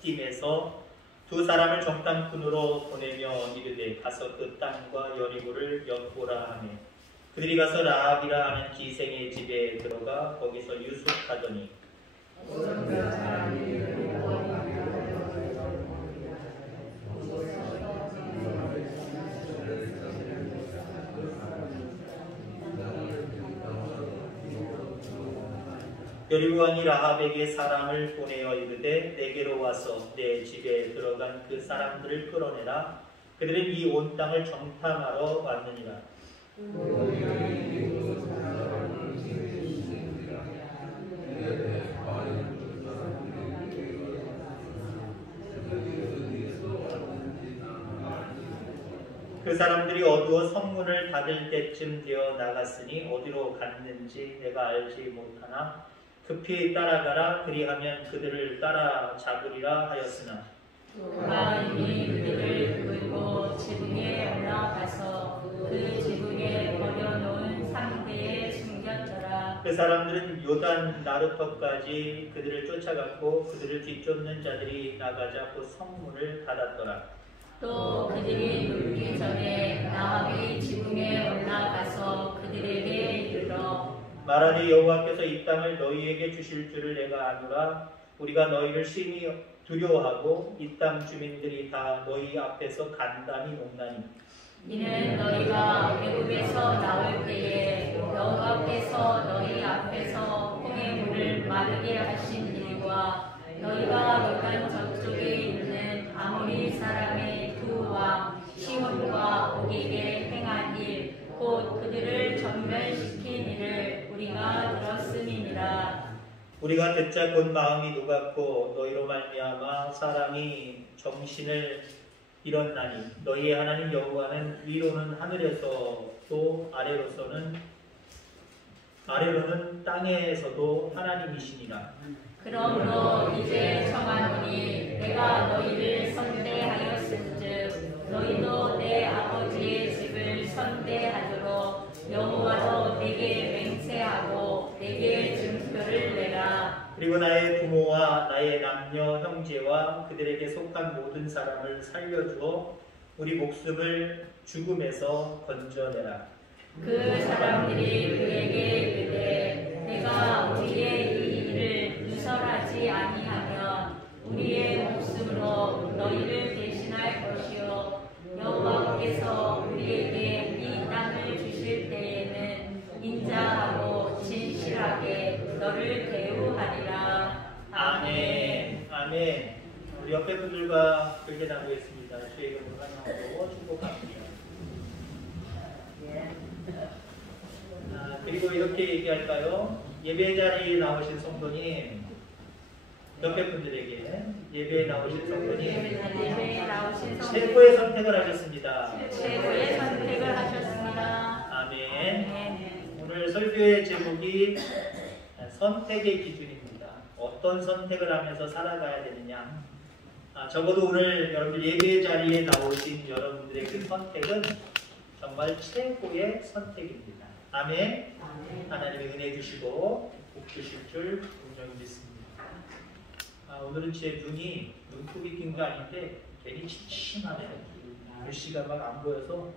팀에서 두 사람을 정탐꾼으로 보내며 이르되 가서 그 땅과 여리고를 엿보라 하매 그들이 가서 라합이라 하는 기생의 집에 들어가 거기서 유숙하더니 여리고 왕이 라합에게 사람을 보내어 이르되 내게로 와서 내 집에 들어간 그 사람들을 끌어내라. 그들은 이 온 땅을 정탐하러 왔느니라. 그 사람들이 어두워 성문을 닫을 때쯤 되어 나갔으니 어디로 갔는지 내가 알지 못하나 급히 따라가라. 그리하면 그들을 따라잡으리라 하였으나 라합이 그들을 끌고 지붕에 올라가서 그 지붕에 버려놓은 상대에 숨겼더라. 그 사람들은 요단 나루터까지 그들을 쫓아갔고 그들을 뒤쫓는 자들이 나가자 곧 성문을 닫았더라. 또 그들이 눕기 전에 라합이 지붕에 올라가서 그들에게 이르러 말하니 여호와께서 이 땅을 너희에게 주실 줄을 내가 아노라. 우리가 너희를 심히 두려워하고 이 땅 주민들이 다 너희 앞에서 간단히 녹나니 이는 너희가 애굽에서 나올 때에 여호와께서 너희 앞에서 홍해 물을 마르게 하신 일과 너희가 요단 저쪽에 있는 아모리 사람의 두 왕 시혼과 옥에게 행한 일 곧 그들을 전멸시킨 일을 우리가 들었음이니라. 우리가 듣자 곧 마음이 녹았고 너희로 말미암아 사람이 정신을 잃었나니 너희의 하나님 여호와는 위로는 하늘에서도 아래로는 땅에서도 하나님이시니라. 그러므로 이제 청하노니 내가 너희를 선대하였은즉 너희도 내 아버지의 집을 선대하도록 여호와로 내게 맹세하고 내게 증표를 내라. 그리고 나의 부모와 나의 남녀 형제와 그들에게 속한 모든 사람을 살려주어 우리 목숨을 죽음에서 건져내라. 그 사람들이 그에게 이르되 내가 우리의 이 일을 누설하지 아니하면 우리의 목숨으로 너희를 대신할 것이요 여호와께서 우리에게 이 땅을 주실 때에는 인자하고 진실하게 너를 대우하리라. 아멘. 아멘. 우리 옆에 분들과 길게 나누겠습니다. 주의 이름으로 환영하고 축복합니다. 그리고 이렇게 얘기할까요? 예배 자리에 나오신 성도님, 옆에 분들에게 예배에 나오신 성도님, 최고의 선택을 하셨습니다. 최고의 선택을 하셨습니다. 아멘. 오늘 설교의 제목이 선택의 기준입니다. 어떤 선택을 하면서 살아가야 되느냐. 적어도 오늘 여러분들 예배 자리에 나오신 여러분들의 그 선택은 정말 최고의 선택입니다. 아멘. 하나님의 은혜 주시고 복 주실 줄 분명히 믿습니다. 오늘은 제 눈곱이 낀 거 아닌데 괜히 침침하네요. 글씨가 막 안 보여서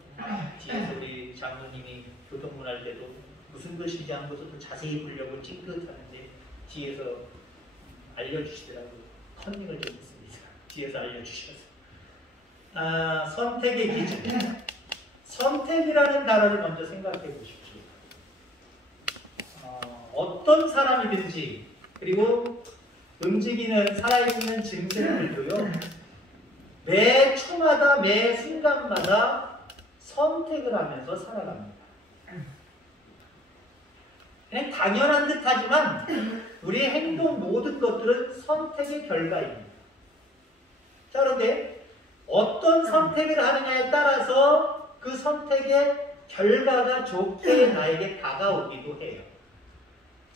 뒤에서 우리 장로님이 교동문 할 때도 무슨 글씨인지 한 것도 또 자세히 보려고 찡긋하는데 뒤에서 알려주시더라고요. 컨닝을 좀 했습니다. 뒤에서 알려주셔서. 선택의 기준. 선택이라는 단어를 먼저 생각해 보십시오. 어떤 사람이든지 그리고 움직이는 살아있는 짐승들도요. 매 초마다 매 순간마다 선택을 하면서 살아갑니다. 그냥 당연한 듯하지만 우리의 행동 모든 것들은 선택의 결과입니다. 자, 그런데 어떤 선택을 하느냐에 따라서 그 선택의 결과가 좋게 나에게 다가오기도 해요.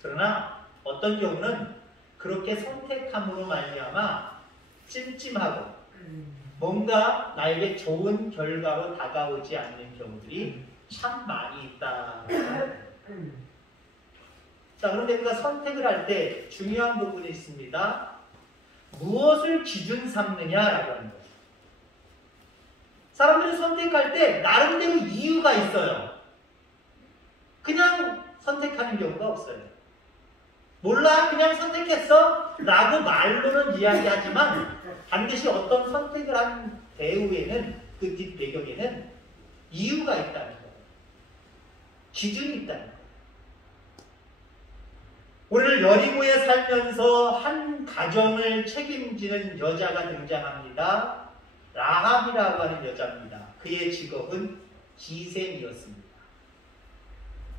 그러나 어떤 경우는 그렇게 선택함으로 말미암아 찜찜하고 뭔가 나에게 좋은 결과로 다가오지 않는 경우들이 참 많이 있다. 자, 그런데 우리가 선택을 할 때 중요한 부분이 있습니다. 무엇을 기준 삼느냐라고 하는 거예요. 사람들이 선택할 때 나름대로 이유가 있어요. 그냥 선택하는 경우가 없어요. 몰라 그냥 선택했어 라고 말로는 이야기하지만 반드시 어떤 선택을 한 배후에는 그 뒷배경에는 이유가 있다는 거예요. 기준이 있다는 거예요. 오늘 여리고에 살면서 한 가정을 책임지는 여자가 등장합니다. 라합이라고 하는 여자입니다. 그의 직업은 기생이었습니다.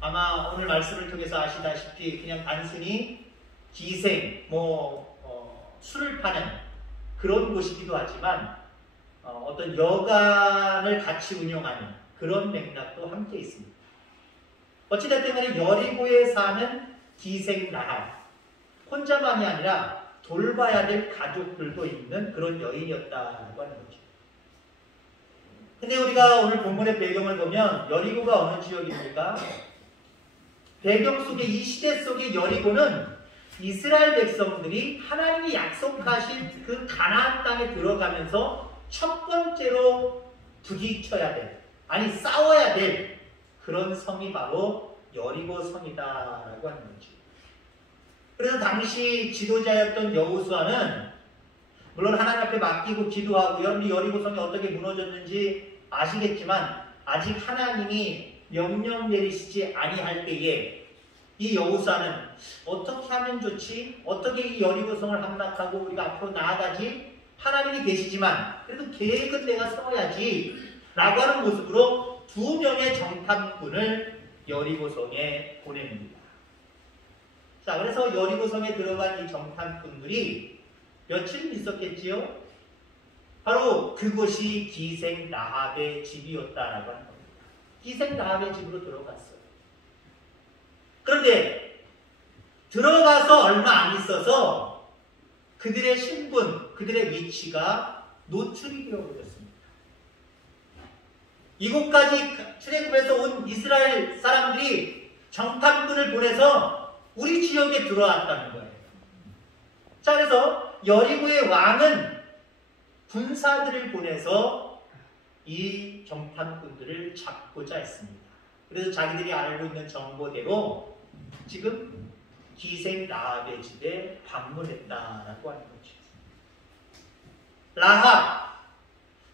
아마 오늘 말씀을 통해서 아시다시피 그냥 단순히 기생, 술을 파는 그런 곳이기도 하지만 어떤 여관을 같이 운영하는 그런 맥락도 함께 있습니다. 어찌됐든 간에 여리고에 사는 기생 라합, 혼자만이 아니라 돌봐야 될 가족들도 있는 그런 여인이었다고 하는 거죠. 근데 우리가 오늘 본문의 배경을 보면 여리고가 어느 지역입니까? 배경 속에 이 시대 속의 여리고는 이스라엘 백성들이 하나님이 약속하신 그 가나안 땅에 들어가면서 첫 번째로 부딪혀야 될, 아니 싸워야 될 그런 성이 바로 여리고 성이다라고 하는 거죠. 그래서 당시 지도자였던 여호수아는 물론 하나님 앞에 맡기고 기도하고 여러분이 여리고 성이 어떻게 무너졌는지 아시겠지만 아직 하나님이 명령 내리시지 아니할 때에 이 여호수아는 어떻게 하면 좋지? 어떻게 이 여리고 성을 함락하고 우리가 앞으로 나아가지? 하나님이 계시지만 그래도 계획은 내가 세워야지 라고 하는 모습으로 2명의 정탐꾼을 여리고성에 보냅니다. 자, 그래서 여리고성에 들어간 이 정탐꾼들이 며칠 있었겠지요? 바로 그곳이 기생 라합의 집이었다라고 하는 겁니다. 기생 라합의 집으로 들어갔어요. 그런데 들어가서 얼마 안 있어서 그들의 신분, 그들의 위치가 노출이 되어버렸습니다. 이곳까지 출애굽해서 온 이스라엘 사람들이 정탐꾼을 보내서 우리 지역에 들어왔다는 거예요. 자, 그래서 여리고의 왕은 군사들을 보내서 이 정탐꾼들을 잡고자 했습니다. 그래서 자기들이 알고 있는 정보대로 지금 기생 라합의 집에 방문했다라고 하는 거죠. 라합,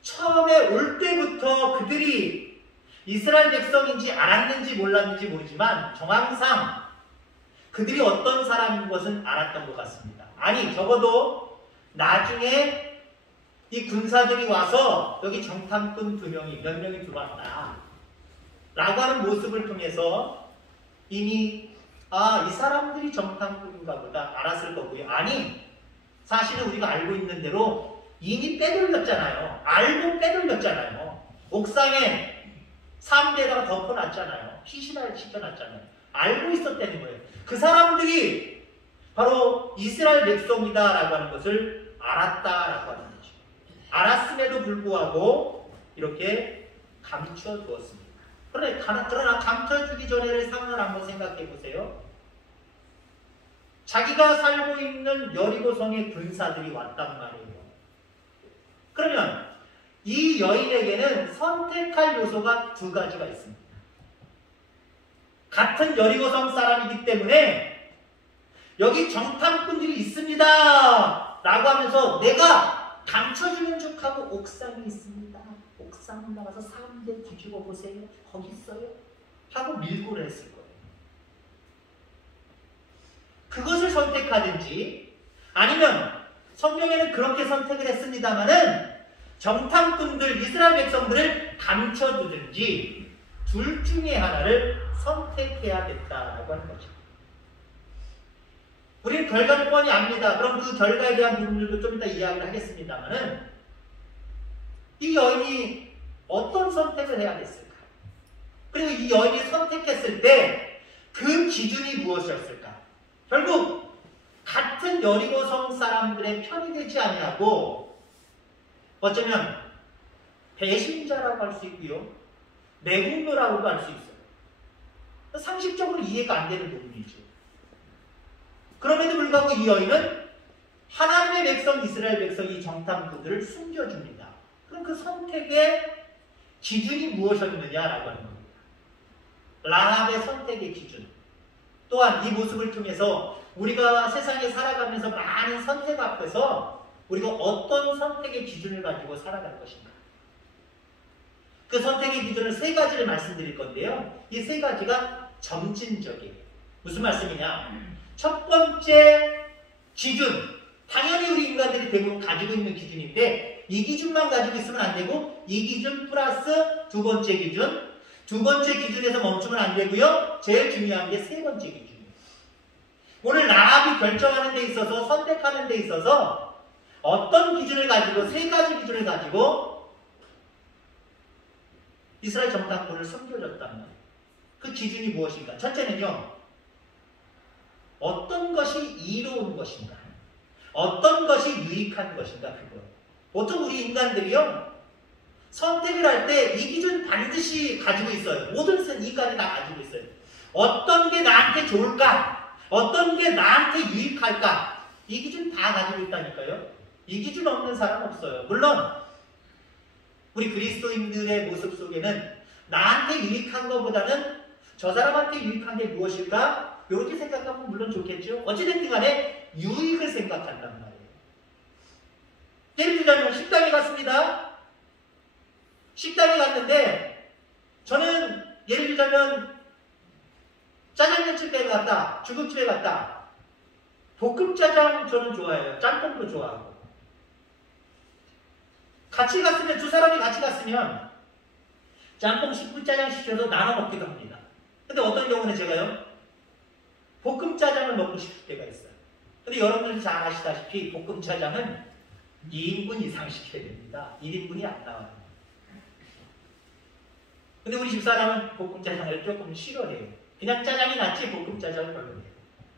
처음에 올 때부터 그들이 이스라엘 백성인지 알았는지 몰랐는지 모르지만 정황상 그들이 어떤 사람인 것은 알았던 것 같습니다. 아니, 적어도 나중에 이 군사들이 와서 여기 정탐꾼 몇 명이 들어왔다 라고 하는 모습을 통해서 이미 이 사람들이 정탐꾼인가 보다 알았을 거고요. 아니, 사실은 우리가 알고 있는 대로 이미 빼돌렸잖아요. 알고 빼돌렸잖아요. 옥상에 사람들에다가 덮어놨잖아요. 피신을 시켜놨잖아요. 알고 있었다는 거예요. 그 사람들이 바로 이스라엘 백성이다라고 하는 것을 알았다라고 하는 거죠. 알았음에도 불구하고 이렇게 감춰두었습니다. 그러나 감춰주기 전에의 상황을 한번 생각해 보세요. 자기가 살고 있는 여리고성의 군사들이 왔단 말이에요. 그러면 이 여인에게는 선택할 요소가 2가지가 있습니다. 같은 여리고성 사람이기 때문에 여기 정탐꾼들이 있습니다 라고 하면서 내가 감춰주는 척하고 옥상이 있습니다. 옥상 나가서 사람들 뒤집어 보세요. 거기 있어요. 하고 밀고를 했을 거예요. 그것을 선택하든지 아니면 성경에는 그렇게 선택을 했습니다마는 정탐꾼들, 이스라엘 백성들을 감춰두든지 둘 중에 하나를 선택해야 됐다라고 하는 거죠. 우리는 결과를 뻔히 압니다. 그럼 그 결과에 대한 부분들도 좀 이따 이야기를 하겠습니다만은 이 여인이 어떤 선택을 해야 됐을까? 그리고 이 여인이 선택했을 때 그 기준이 무엇이었을까? 결국 같은 여리고성 사람들의 편이 되지 아니하고 어쩌면 배신자라고 할 수 있고요. 내국노라고도 할 수 있어요. 상식적으로 이해가 안 되는 부분이죠. 그럼에도 불구하고 이 여인은 하나님의 백성 이스라엘 백성이 정탐꾼들을 숨겨줍니다. 그럼 그 선택의 기준이 무엇이었느냐라고 하는 겁니다. 라합의 선택의 기준. 또한 이 모습을 통해서 우리가 세상에 살아가면서 많은 선택 앞에서 우리가 어떤 선택의 기준을 가지고 살아갈 것인가. 그 선택의 기준을 세 가지를 말씀드릴 건데요. 이 세 가지가 점진적이에요. 무슨 말씀이냐? 첫 번째 기준, 당연히 우리 인간들이 대부분 가지고 있는 기준인데 이 기준만 가지고 있으면 안 되고 이 기준 플러스 두 번째 기준, 두 번째 기준에서 멈추면 안 되고요. 제일 중요한 게 세 번째 기준이에요. 오늘 라합이 결정하는 데 있어서 선택하는 데 있어서 어떤 기준을 가지고 세 가지 기준을 가지고 이스라엘 정탐꾼을 숨겨줬다면 그 기준이 무엇인가? 첫째는요. 어떤 것이 이로운 것인가? 어떤 것이 유익한 것인가? 그거. 보통 우리 인간들이요. 선택을 할 때 이 기준 반드시 가지고 있어요. 모든 인간이 다 가지고 있어요. 어떤 게 나한테 좋을까? 어떤 게 나한테 유익할까? 이 기준 다 가지고 있다니까요. 이 기준 없는 사람 없어요. 물론 우리 그리스도인들의 모습 속에는 나한테 유익한 것보다는 저 사람한테 유익한 게 무엇일까? 이렇게 생각하면 물론 좋겠죠. 어찌됐든 간에 유익을 생각한단 말이에요. 예를 들자면 식당에 갔습니다. 식당에 갔는데 저는 예를 들자면 짜장면집에 갔다, 중국집에 갔다. 볶음짜장 저는 좋아해요. 짬뽕도 좋아하고. 같이 갔으면 두 사람이 같이 갔으면 짬뽕 시키고 짜장 시켜서 나눠 먹기도 합니다. 근데 어떤 경우는 제가요 볶음짜장을 먹고 싶을 때가 있어요. 근데 여러분들이 잘 아시다시피 볶음짜장은 2인분 이상 시켜야 됩니다. 1인분이 안 나와요. 근데 우리 집사람은 볶음짜장을 조금 싫어해요. 그냥 짜장이 낫지 볶음짜장을 별로해요.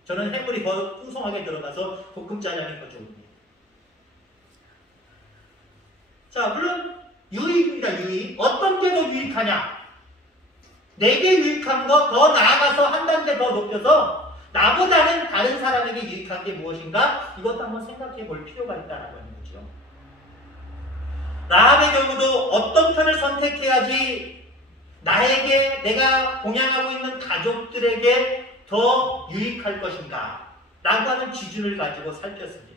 저는 해물이 더 풍성하게 들어가서 볶음짜장이 더 좋습니다. 자, 물론 유익입니다. 유익. 어떤 게 더 유익하냐? 내게 유익한 거 더 나아가서 한 단계 더 높여서 나보다는 다른 사람에게 유익한 게 무엇인가? 이것도 한번 생각해 볼 필요가 있다는 거죠. 라합의 경우도 어떤 편을 선택해야지 나에게, 내가 봉양하고 있는 가족들에게 더 유익할 것인가? 라고 하는 기준을 가지고 살폈습니다.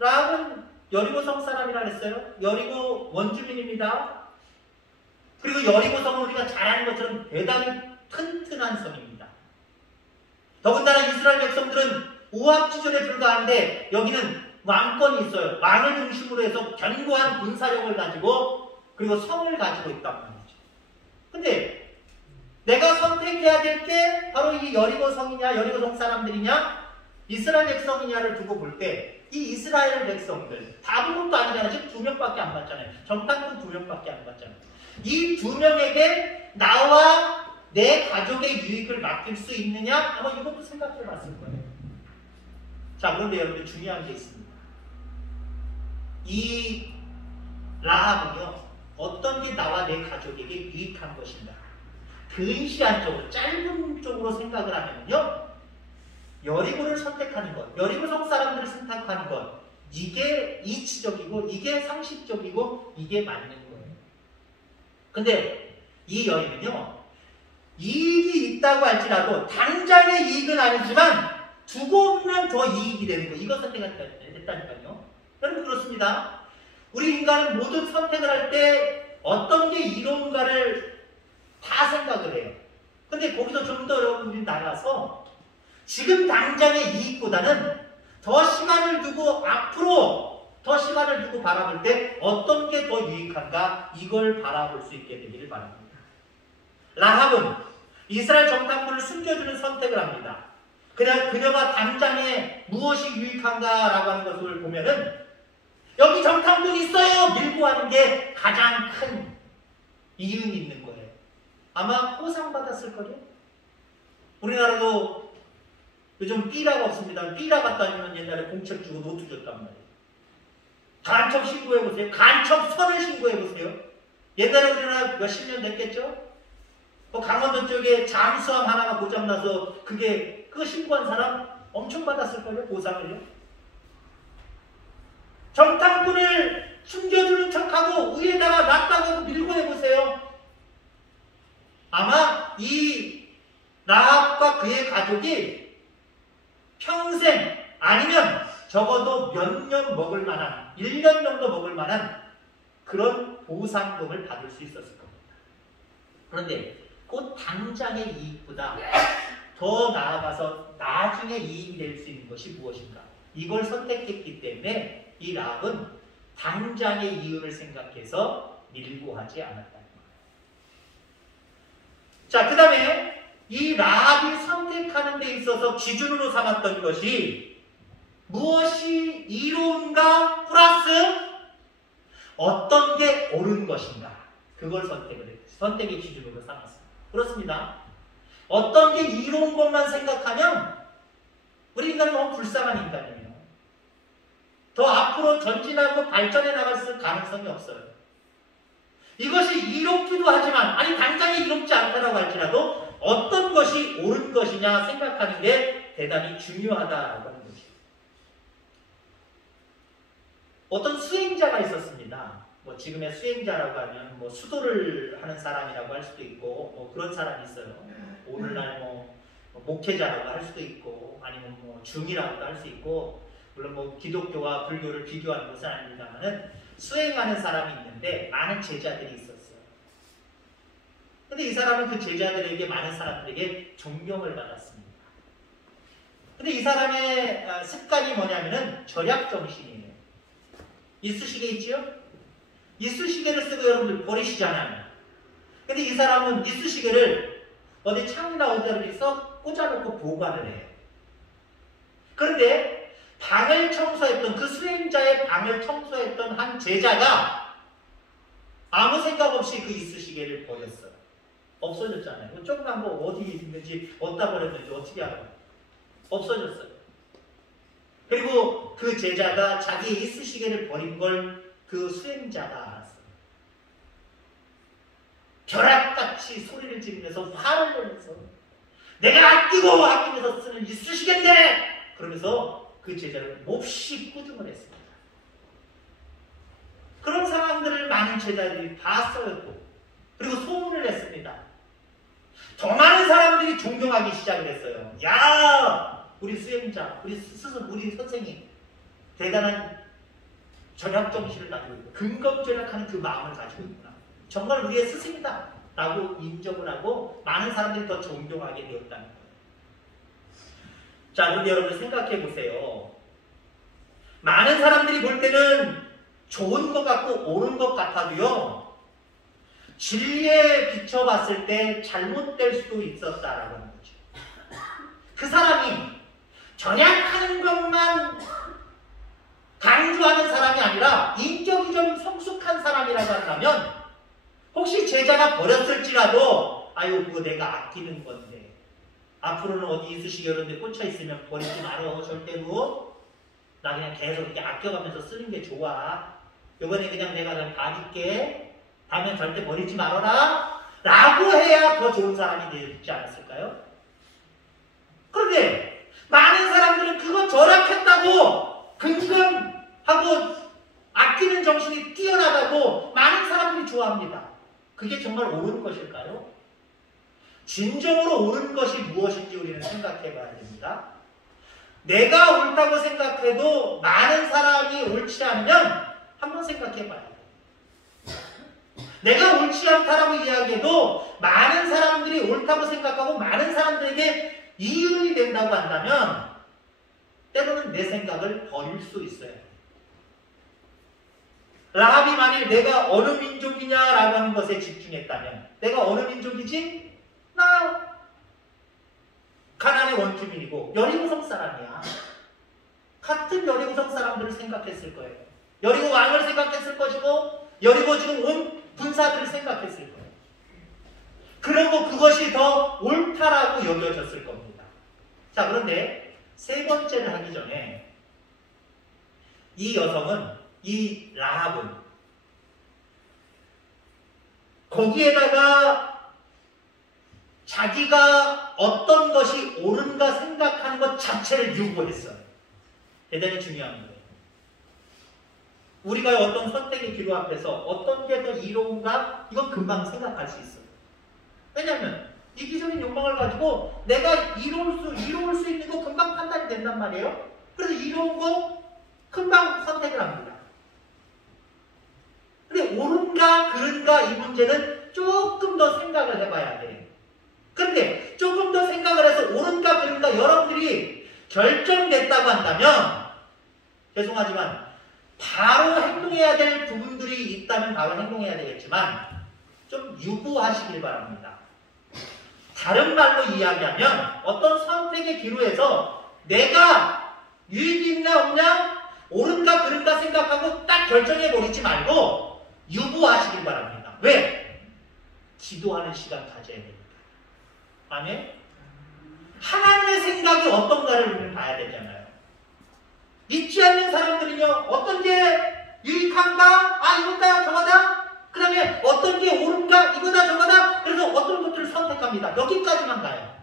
라합은 여리고성 사람이라 했어요. 여리고 원주민입니다. 그리고 여리고성은 우리가 잘 아는 것처럼 대단히 튼튼한 성입니다. 더군다나 이스라엘 백성들은 우합지졸에 불과한데 여기는 왕권이 있어요. 왕을 중심으로 해서 견고한 군사력을 가지고 그리고 성을 가지고 있단 말이죠. 근데 내가 선택해야 될 게 바로 이 여리고성이냐 여리고성 사람들이냐 이스라엘 백성이냐를 두고 볼 때 이 이스라엘 백성들 다부분도 아니잖아요. 지금 2명밖에 안 받잖아요. 정탐꾼 2명밖에 안 받잖아요. 이 2명에게 나와 내 가족의 유익을 맡길 수 있느냐? 아마 이것도 생각해 봤을 거예요. 자, 그런데 여러분들 중요한 게 있습니다. 이 라합은요, 어떤 게 나와 내 가족에게 유익한 것인가? 근시안적으로, 짧은 쪽으로 생각을 하면요, 여리고를 선택하는 것, 여리고성 사람들을 선택하는 것, 이게 이치적이고, 이게 상식적이고, 이게 맞는 거예요. 근데 이 여인은요, 이익이 있다고 할지라도 당장의 이익은 아니지만 두고 보면 더 이익이 되는 거예요. 이거 선택했다니까요. 여러분 그렇습니다. 우리 인간은 모든 선택을 할 때 어떤 게 이로운가를 다 생각을 해요. 근데 거기서 좀 더 여러분들이 나가서 지금 당장의 이익보다는 더 시간을 두고 앞으로 더 시간을 두고 바라볼 때 어떤 게 더 유익한가 이걸 바라볼 수 있게 되기를 바랍니다. 라합은 이스라엘 정탐꾼을 숨겨주는 선택을 합니다. 그냥 그녀가 당장에 무엇이 유익한가라고 하는 것을 보면은 여기 정탐꾼 있어요! 밀고 하는 게 가장 큰 이윤이 있는 거예요. 아마 포상받았을 거예요. 우리나라도 요즘 삐라가 없습니다. 삐라 갖다 주면 옛날에 공책 주고 노트 줬단 말이에요. 간첩 신고해보세요. 간첩선을 신고해보세요. 옛날에 우리나라 몇십 년 됐겠죠? 강원도 쪽에 잠수함 하나가 고장나서 그거 신고한 사람 엄청 받았을 거예요. 보상을요. 가족이 평생 아니면 적어도 몇 년 먹을 만한 1년 정도 먹을 만한 그런 보상금을 받을 수 있었을 겁니다. 그런데 그 당장의 이익보다 더 나아가서 나중에 이익이 될 수 있는 것이 무엇인가? 이걸 선택했기 때문에 이 랍은 당장의 이윤을 생각해서 밀고 하지 않았다는 거예요. 자, 그 다음에 이 랍이 선택하는 데 있어서 기준으로 삼았던 것이 무엇이 이로운가 플러스 어떤 게 옳은 것인가, 그걸 선택을 했어요. 선택의 기준으로 삼았어요. 그렇습니다. 어떤 게 이로운 것만 생각하면 우리 인간은 너무 불쌍한 인간이에요. 더 앞으로 전진하고 발전해 나갈 가능성이 없어요. 이것이 이롭기도 하지만, 아니 당장에 이롭지 않다라고 할지라도 어떤 것이 옳은 것이냐 생각하는 게 대단히 중요하다라고 하는 것이에요. 어떤 수행자가 있었습니다. 뭐 지금의 수행자라고 하면 뭐 수도를 하는 사람이라고 할 수도 있고 뭐 그런 사람이 있어요. 오늘날 뭐 목회자라고 할 수도 있고 아니면 뭐 중이라고도 할 수 있고, 물론 뭐 기독교와 불교를 비교하는 것은 아닙니다만은 수행하는 사람이 있는데 많은 제자들이 있었어요. 근데 이 사람은 그 제자들에게, 많은 사람들에게 존경을 받았습니다. 근데 이 사람의 습관이 뭐냐면은 절약 정신이에요. 이쑤시개 있지요? 이쑤시개를 쓰고 여러분들 버리시잖아요. 근데 이 사람은 이쑤시개를 어디 창이나 어디다 써 꽂아놓고 보관을 해요. 그런데 방을 청소했던, 그 수행자의 방을 청소했던 한 제자가 아무 생각 없이 그 이쑤시개를 버렸어요. 없어졌잖아요. 조그만 거 어디 있는지, 어디다 버렸는지 어떻게 알아요? 없어졌어요. 그리고 그 제자가 자기의 이쑤시개를 버린 걸 그 수행자가 알았어요. 벼락같이 소리를 지르면서 화를 내면서 내가 아끼면서 쓰는 이쑤시개인데! 그러면서 그 제자를 몹시 꾸중을 했습니다. 그런 상황들을 많은 제자들이 봤어요. 또. 그리고 소문을 냈습니다. 더 많은 사람들이 존경하기 시작을 했어요. 야! 우리 수행자, 우리 스승, 우리 선생님 대단한 절약 정신을 가지고 있고 근검절약하는 그 마음을 가지고 있구나. 정말 우리의 스승이다 라고 인정을 하고 많은 사람들이 더 존경하게 되었다는 거예요. 자, 그런데 여러분 생각해 보세요. 많은 사람들이 볼 때는 좋은 것 같고 옳은 것 같아도요, 진리에 비춰봤을 때 잘못될 수도 있었다라고 하는 거죠. 그 사람이 절약하는 것만 강조하는 사람이 아니라 인격이 좀 성숙한 사람이라고 한다면, 혹시 제자가 버렸을지라도 아유 그거 내가 아끼는 건데 앞으로는 어디 이쑤시개 이런 데 꽂혀 있으면 버리지 말어. 절대로 나 그냥 계속 이렇게 아껴가면서 쓰는 게 좋아. 요번에 그냥 내가 그냥 봐줄게. 다음엔 절대 버리지 말아라 라고 해야 더 좋은 사람이 되지 않았을까요? 그런데 많은 사람들은 그거 절약했다고 근검하고 아끼는 정신이 뛰어나다고 많은 사람들이 좋아합니다. 그게 정말 옳은 것일까요? 진정으로 옳은 것이 무엇인지 우리는 생각해 봐야 됩니다. 내가 옳다고 생각해도 많은 사람이 옳지 않으면 한번 생각해 봐야 돼요. 내가 옳지 않다라고 이야기해도 많은 사람들이 옳다고 생각하고 많은 사람들에게 이윤이 된다고 한다면 때로는 내 생각을 버릴 수 있어요. 라합이 만일 내가 어느 민족이냐라고 하는 것에 집중했다면, 내가 어느 민족이지? 나 가나안의 원주민이고 여리고성 사람이야. 같은 여리고성 사람들을 생각했을 거예요. 여리고 왕을 생각했을 것이고 여리고 지금 온 군사들을 생각했을 거예요. 그리고 그것이 더 옳다라고 여겨졌을 겁니다. 자, 그런데 세 번째를 하기 전에 이 여성은, 이 라합은 거기에다가 자기가 어떤 것이 옳은가 생각하는 것 자체를 유보했어요. 대단히 중요한 거예요. 우리가 어떤 선택의 기로 앞에서 어떤 게 더 이로운가? 이건 금방 생각할 수 있어요. 왜냐하면 이기적인 욕망을 가지고 내가 이룰 수 있는 거 금방 판단이 된단 말이에요. 그래서 이로운 거 금방 선택을 합니다. 근데 옳은가 그른가 이 문제는 조금 더 생각을 해봐야 돼요. 그런데 조금 더 생각을 해서 옳은가 그른가 여러분들이 결정됐다고 한다면 죄송하지만 바로 행동해야 될 부분들이 있다면 바로 행동해야 되겠지만 좀 유보하시길 바랍니다. 다른 말로 이야기하면 어떤 선택의 기로에서 내가 유익이 있나 없냐 옳은가 그른가 생각하고 딱 결정해버리지 말고 유보하시길 바랍니다. 왜? 기도하는 시간 가져야 됩니다. 아니? 하나님의 생각이 어떤가를 우리는 봐야 되잖아요. 믿지 않는 사람들은요, 어떤 게 유익한가? 아, 이거다, 저거다? 그 다음에 어떤 게 옳은가? 이거다, 저거다? 그래서 어떤 것들을 선택합니다. 여기까지만 가요.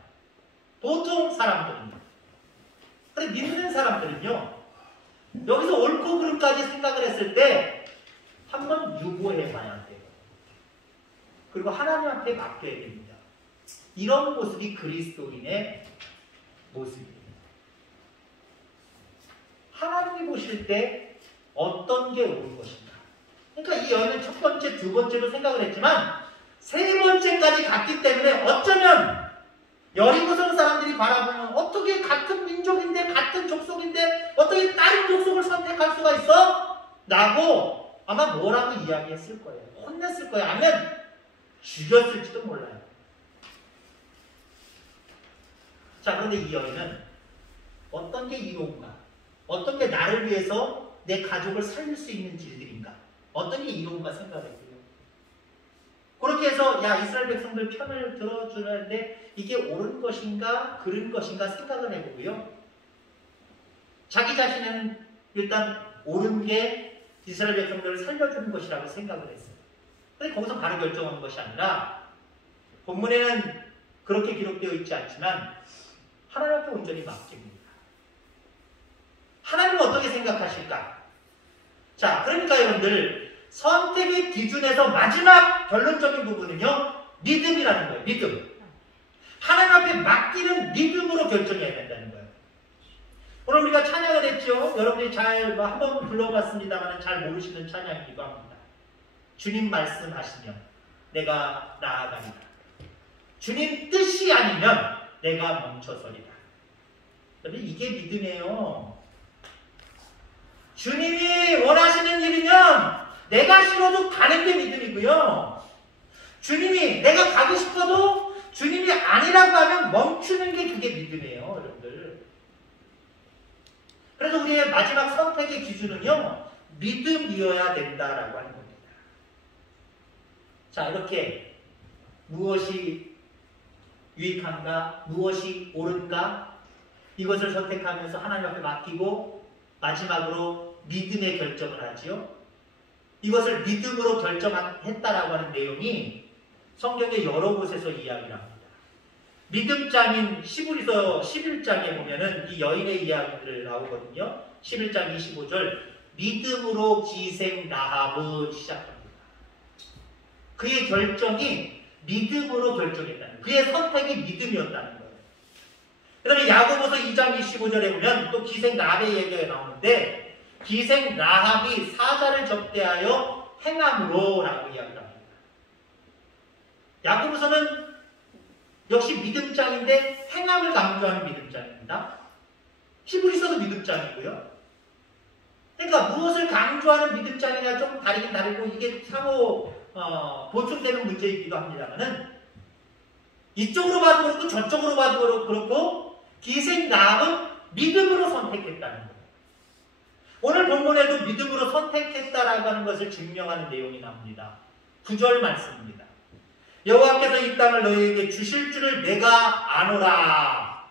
보통 사람들은요. 근데 믿는 사람들은요, 여기서 옳고 그름까지 생각을 했을 때 한번 유보해 봐야 돼요. 그리고 하나님한테 맡겨야 됩니다. 이런 모습이 그리스도인의 모습입니다. 하나님이 보실 때 어떤 게 옳은 것인가. 그러니까 이 여인은 첫 번째, 두 번째로 생각을 했지만 세 번째까지 갔기 때문에 어쩌면 여리고성 사람들이 바라보면 어떻게 같은 민족인데 같은 족속인데 어떻게 다른 족속을 선택할 수가 있어? 라고 아마 뭐라고 이야기했을 거예요. 혼냈을 거예요. 아니면 죽였을지도 몰라요. 자, 그런데 이 여인은 어떤 게 이로운가? 어떤 게 나를 위해서 내 가족을 살릴 수 있는 일들인가? 어떤 게 이로운가 생각했고요. 그렇게 해서 야 이스라엘 백성들 편을 들어주는데 이게 옳은 것인가 그른 것인가 생각을 해보고요. 자기 자신은 일단 옳은 게 이스라엘 백성들을 살려주는 것이라고 생각을 했어요. 근데 거기서 바로 결정하는 것이 아니라 본문에는 그렇게 기록되어 있지 않지만 하나님 앞에 온전히 맡깁니다. 하나님은 어떻게 생각하실까? 자, 그러니까 여러분들 선택의 기준에서 마지막 결론적인 부분은요, 믿음이라는 거예요. 믿음. 하나님 앞에 맡기는 믿음으로 결정해야 된다는 거예요. 오늘 우리가 찬양을 했죠. 여러분이 잘 한번 불러봤습니다만 잘 모르시는 찬양이기도 합니다. 주님 말씀하시면 내가 나아가리라. 주님 뜻이 아니면 내가 멈춰서리라. 근데 이게 믿음이에요. 주님이 원하시는 일이면 내가 싫어도 가는 게 믿음이고요. 주님이 내가 가고 싶어도 주님이 아니라고 하면 멈추는 게 그게 믿음이에요, 여러분들. 그래서 우리의 마지막 선택의 기준은요, 믿음이어야 된다라고 하는 겁니다. 자, 이렇게 무엇이 유익한가, 무엇이 옳은가, 이것을 선택하면서 하나님 앞에 맡기고 마지막으로 믿음의 결정을 하지요. 이것을 믿음으로 결정했다라고 하는 내용이 성경의 여러 곳에서 이야기를 합니다. 믿음장인 시브리서 11장에 보면은 이 여인의 이야기들 나오거든요. 11장 25절 믿음으로 기생 라합을 시작합니다. 그의 결정이 믿음으로 결정했다는 거예요. 그의 선택이 믿음이었다는 거예요. 그 다음에 야고보서 2장 25절에 보면 또 기생 라합의 얘기가 나오는데 기생 라합이 사자를 접대하여 행함으로 라고 이야기를 합니다. 야고보서는 역시 믿음장인데 행함을 강조하는 믿음장입니다. 히브리서도 믿음장이고요. 그러니까 무엇을 강조하는 믿음장이냐 좀 다르긴 다르고 이게 상호 보충되는 문제이기도 합니다만은 이쪽으로 봐도 그렇고 저쪽으로 봐도 그렇고 기생 라합은 믿음으로 선택했다는 거예요. 오늘 본문에도 믿음으로 선택했다라고 하는 것을 증명하는 내용이 나옵니다. 9절 말씀입니다. 여호와께서 이 땅을 너희에게 주실 줄을 내가 아노라.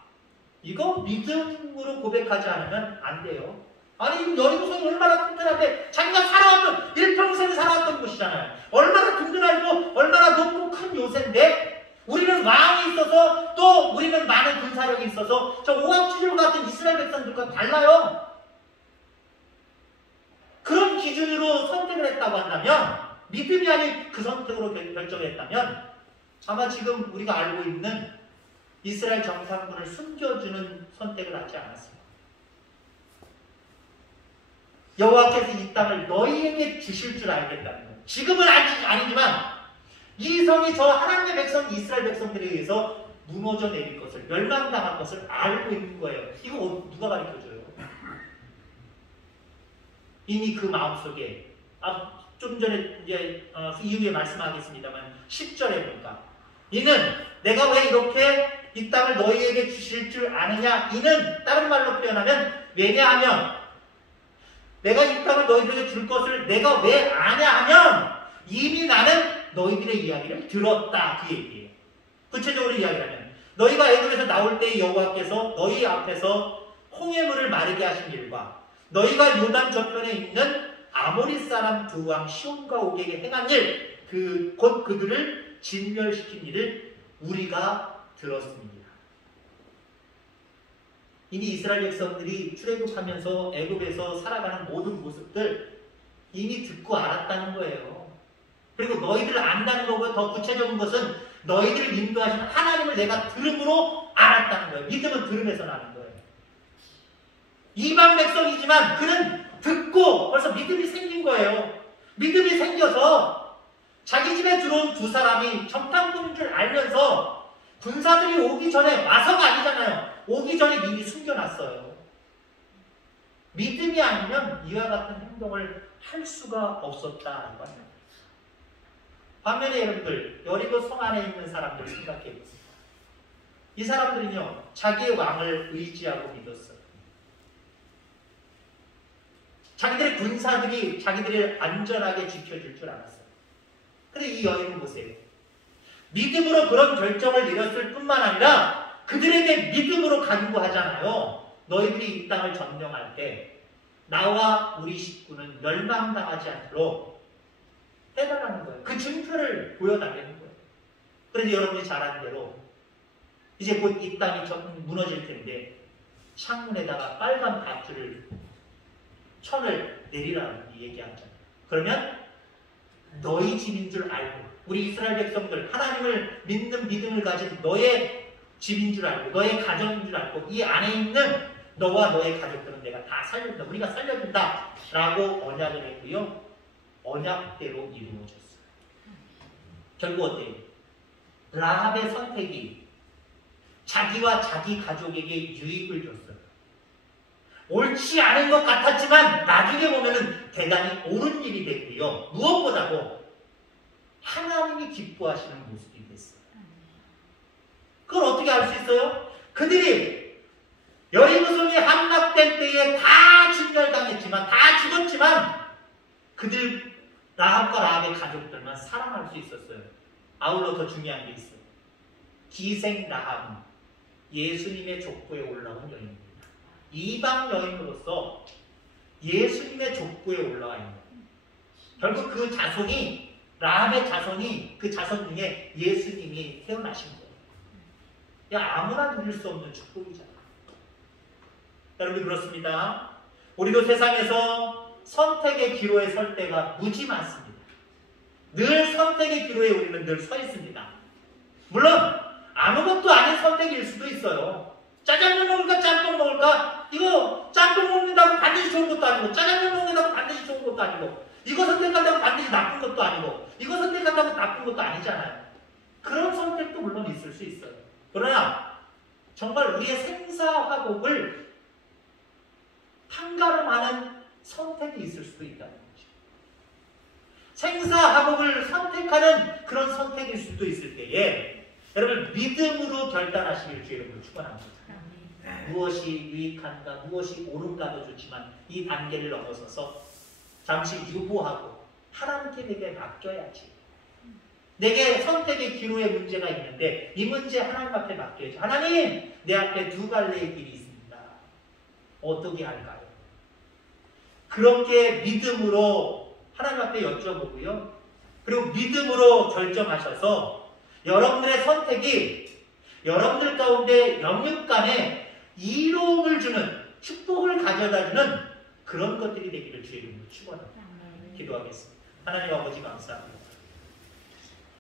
이거 믿음으로 고백하지 않으면 안 돼요. 아니 여리고성이 얼마나 튼튼한데 자기가 살아왔던 일평생 살아왔던 곳이잖아요. 얼마나 든든하고 얼마나 높고 큰 요새인데 우리는 왕이 있어서 또 우리는 많은 군사력이 있어서 저 오합지졸 같은 이스라엘 백성들과 달라요. 그런 기준으로 선택을 했다고 한다면 믿음이 아닌 그 선택으로 결정을 했다면 아마 지금 우리가 알고 있는 이스라엘 정상군을 숨겨주는 선택을 하지 않았습니다. 여호와께서 이 땅을 너희에게 주실 줄 알겠다는 거예요. 지금은 아니지만 이 성이 저 하나님의 백성 이스라엘 백성들에 의해서 무너져 내릴 것을, 멸망당할 것을 알고 있는 거예요. 이거 누가 가르쳐줘요? 이미 그 마음속에 좀 전에 이제 이후에 말씀하겠습니다만 10절에 보니까 이는 내가 왜 이렇게 이 땅을 너희에게 주실 줄 아느냐. 이는 다른 말로 표현하면 왜냐하면 내가 이 땅을 너희들에게 줄 것을 내가 왜 아냐 하면 이미 나는 너희들의 이야기를 들었다. 그 얘기예요. 구체적으로 이야기하면 너희가 애굽에서 나올 때 여호와께서 너희 앞에서 홍해물을 마르게 하신 일과 너희가 요단 저편에 있는 아모리 사람 두 왕 시온과 옥에게 행한 일, 곧 그들을 진멸시킨 일을 우리가 들었습니다. 이미 이스라엘 백성들이 출애굽하면서 애굽에서 살아가는 모든 모습들 이미 듣고 알았다는 거예요. 그리고 너희들 안다는 거고 더 구체적인 것은 너희들을 인도하시는 하나님을 내가 들음으로 알았다는 거예요. 믿음은 들음에서 나는 거예요. 이방 백성이지만 그는 듣고 벌써 믿음이 생긴 거예요. 믿음이 생겨서 자기 집에 들어온 두 사람이 정탐꾼인 줄 알면서 군사들이 오기 전에 와서가 아니잖아요. 오기 전에 미리 숨겨놨어요. 믿음이 아니면 이와 같은 행동을 할 수가 없었다는 거예요. 반면에 여러분들 여리고 성 안에 있는 사람들 생각해 보세요. 이 사람들은요 자기의 왕을 의지하고 믿었어요. 자기들의 군사들이 자기들을 안전하게 지켜줄 줄 알았어요. 근데 이 여인은 보세요. 믿음으로 그런 결정을 내렸을 뿐만 아니라 그들에게 믿음으로 간구하잖아요. 너희들이 이 땅을 점령할 때 나와 우리 식구는 멸망당하지 않도록 해달라는 거예요. 그 증표를 보여달라는 거예요. 그래서 여러분이 잘 아는 대로 이제 곧 이 땅이 무너질 텐데 창문에다가 빨간 밧줄을 천을 내리라고 얘기하잖아요. 그러면 너희 집인 줄 알고 우리 이스라엘 백성들 하나님을 믿는 믿음을 가진 너의 집인 줄 알고 너의 가정인 줄 알고 이 안에 있는 너와 너의 가족들은 내가 다 살려준다. 우리가 살려준다. 라고 언약을 했고요. 언약대로 이루어졌어요. 결국 어때요? 라합의 선택이 자기와 자기 가족에게 유익을 줬어요. 옳지 않은 것 같았지만 나중에 보면은 대단히 옳은 일이 됐고요. 무엇보다도 하나님이 기뻐하시는 모습이 됐어요. 그걸 어떻게 알 수 있어요? 그들이 여리고성이 함락될 때에 다 진멸당했지만 다 죽었지만 그들 라합과 라합의 가족들만 살아날 수 있었어요. 아울러 더 중요한 게 있어요. 기생 라합은 예수님의 족보에 올라온 여인입니다. 이방 여인으로서 예수님의 족보에 올라와 있는 거예요. 결국 그 자손이 라합의 자손이 그 자손 중에 예수님이 태어나신 거예요. 아무나 누릴 수 없는 축복이잖아요. 여러분 그렇습니다. 우리도 세상에서 선택의 기로에 설 때가 무지 많습니다. 늘 선택의 기로에 우리는 늘 서 있습니다. 물론 아무것도 아닌 선택일 수도 있어요. 짜장면 먹을까 짬뽕 먹을까? 이거 짬뽕 먹는다고 반드시 좋은 것도 아니고 짜장면 먹는다고 반드시 좋은 것도 아니고 이거 선택한다고 반드시 나쁜 것도 아니고 이거 선택한다고 나쁜 것도 아니잖아요. 그런 선택도 물론 있을 수 있어요. 그러나 정말 우리의 생사화복을 판가름하는 선택이 있을 수도 있다는 거죠. 생사화복을 선택하는 그런 선택일 수도 있을 때에 여러분 믿음으로 결단하시길 주 이름으로 축원합니다. 무엇이 유익한가 무엇이 옳은가도 좋지만 이 단계를 넘어서서 잠시 유보하고 하나님께 내게 맡겨야지. 내게 선택의 기로에 문제가 있는데 이 문제 하나님 앞에 맡겨야지. 하나님 내 앞에 두 갈래의 길이 있습니다. 어떻게 할까요? 그렇게 믿음으로 하나님 앞에 여쭤보고요. 그리고 믿음으로 결정하셔서 여러분들의 선택이 여러분들 가운데 영육간에 이로움을 주는 축복을 가져다주는 그런 것들이 되기를 주의 이름으로 축원합니다. 기도하겠습니다. 하나님 아버지 감사합니다.